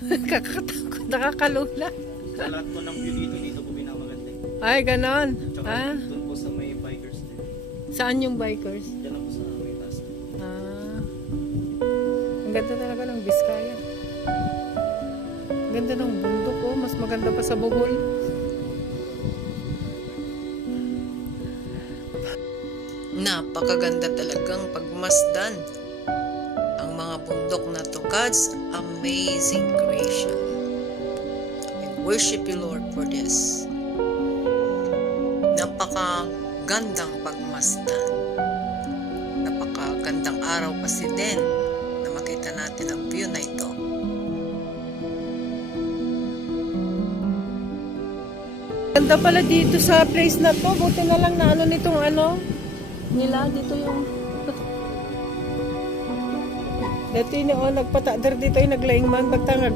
Nakakatakot, nakakalula. Sa lahat po ng view dito po pinamaganda. Ay, ganon. Tsaka doon po sa may bikers din. Saan yung bikers? Diyan lang po sa may taas. Ang ganda talaga ng Biskaya. Ang ganda ng bundok, oh. Mas maganda pa sa Bohol. Napakaganda talagang pagmasdan ang mga bundok na to. God's amazing creation. I worship you, Lord, for this. Napakagandang pagmasdan. Napakagandang araw kasi din na makita natin ang view na ito. Ganda pala dito sa place na to. Buti na lang na ano nitong ano nila dito yung dito yun, oh, nagpatadar dito yung naglaing man bagtangag